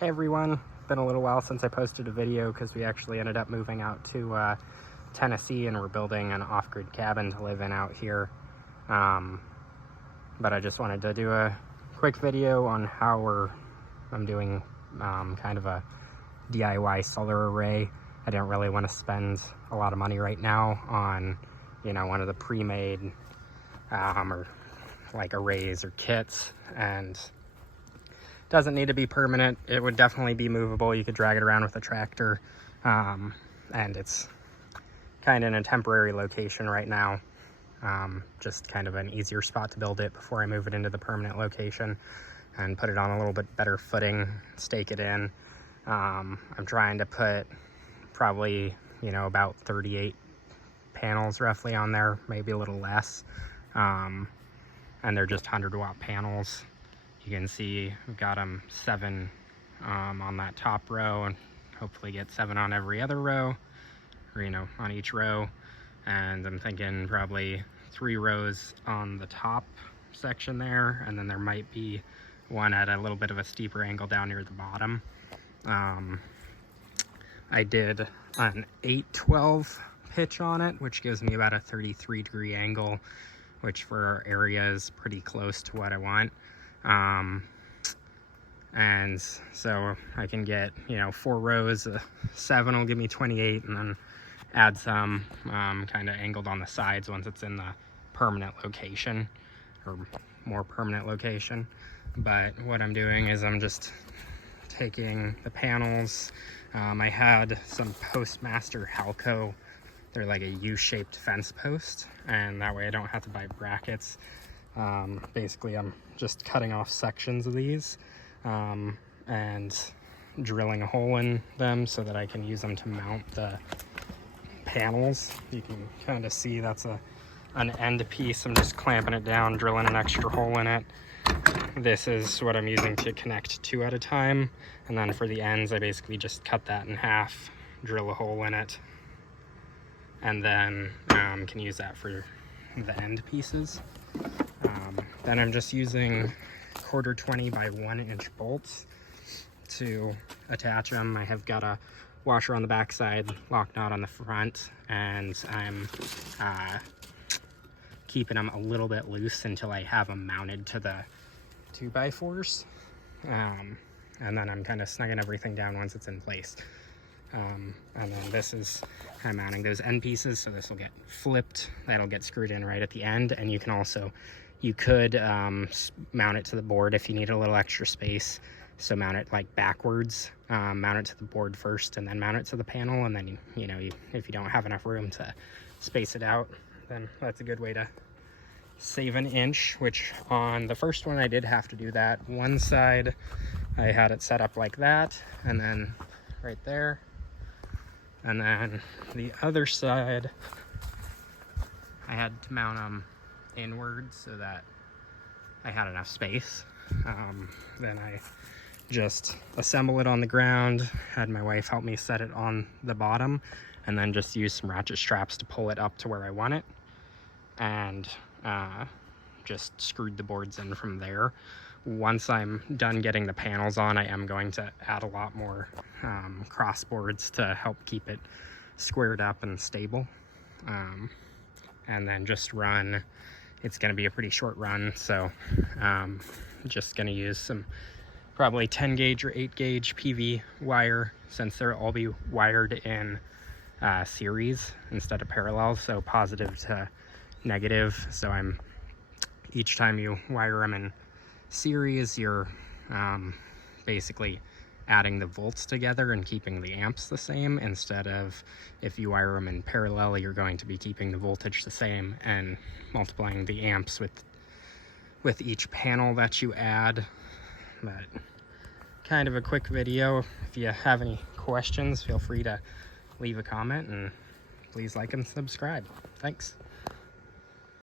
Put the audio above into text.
Hey everyone, been a little while since I posted a video because we actually ended up moving out to Tennessee and we're building an off-grid cabin to live in out here. But I just wanted to do a quick video on how I'm doing kind of a DIY solar array. I didn't really want to spend a lot of money right now on, one of the pre-made or like arrays or kits, and doesn't need to be permanent. It would definitely be movable. You could drag it around with a tractor, and it's kind of in a temporary location right now. Just kind of an easier spot to build it before I move it into the permanent location and put it on a little bit better footing, stake it in. I'm trying to put probably, about 38 panels roughly on there, maybe a little less. And they're just 100-watt panels. You can see I've got them 7 on that top row, and hopefully get 7 on every other row, or on each row. And I'm thinking probably 3 rows on the top section there, and then there might be one at a little bit of a steeper angle down near the bottom. I did an 8/12 pitch on it, which gives me about a 33-degree angle, which for our area is pretty close to what I want. And so I can get 4 rows, 7 will give me 28, and then add some kind of angled on the sides once it's in the permanent location, or more permanent location. But what I'm doing is I'm just taking the panels. I had some Postmaster Halco. They're like a U-shaped fence post, and that way I don't have to buy brackets. Basically I'm just cutting off sections of these and drilling a hole in them so that I can use them to mount the panels. You can kind of see that's an end piece. I'm just clamping it down, drilling an extra hole in it. This is what I'm using to connect 2 at a time, and then for the ends I basically just cut that in half, drill a hole in it, and then can use that for the end pieces. Then I'm just using 1/4 by 1 inch bolts to attach them. I have got a washer on the back side, lock nut on the front, and I'm keeping them a little bit loose until I have them mounted to the 2x4s. And then I'm kind of snugging everything down once it's in place. And then this is kind of mounting those end pieces, so this will get flipped. That'll get screwed in right at the end, and you could mount it to the board if you need a little extra space. So mount it like backwards, mount it to the board first and then mount it to the panel, and then if you don't have enough room to space it out, then that's a good way to save an inch, which on the first one I did have to do that. One side I had it set up like that, and then right there, and then the other side I had to mount them inward so that I had enough space. Then I just assemble it on the ground, had my wife help me set it on the bottom, and then just use some ratchet straps to pull it up to where I want it, and just screwed the boards in from there. Once I'm done getting the panels on, I am going to add a lot more cross boards to help keep it squared up and stable. And then just run, it's going to be a pretty short run, so just going to use some probably 10 gauge or 8 gauge PV wire, since they'll all be wired in series instead of parallel, so positive to negative. So each time you wire them in series, you're basically adding the volts together and keeping the amps the same, instead of if you wire them in parallel, you're going to be keeping the voltage the same and multiplying the amps with each panel that you add. But kind of a quick video. If you have any questions, feel free to leave a comment, and please like and subscribe. Thanks.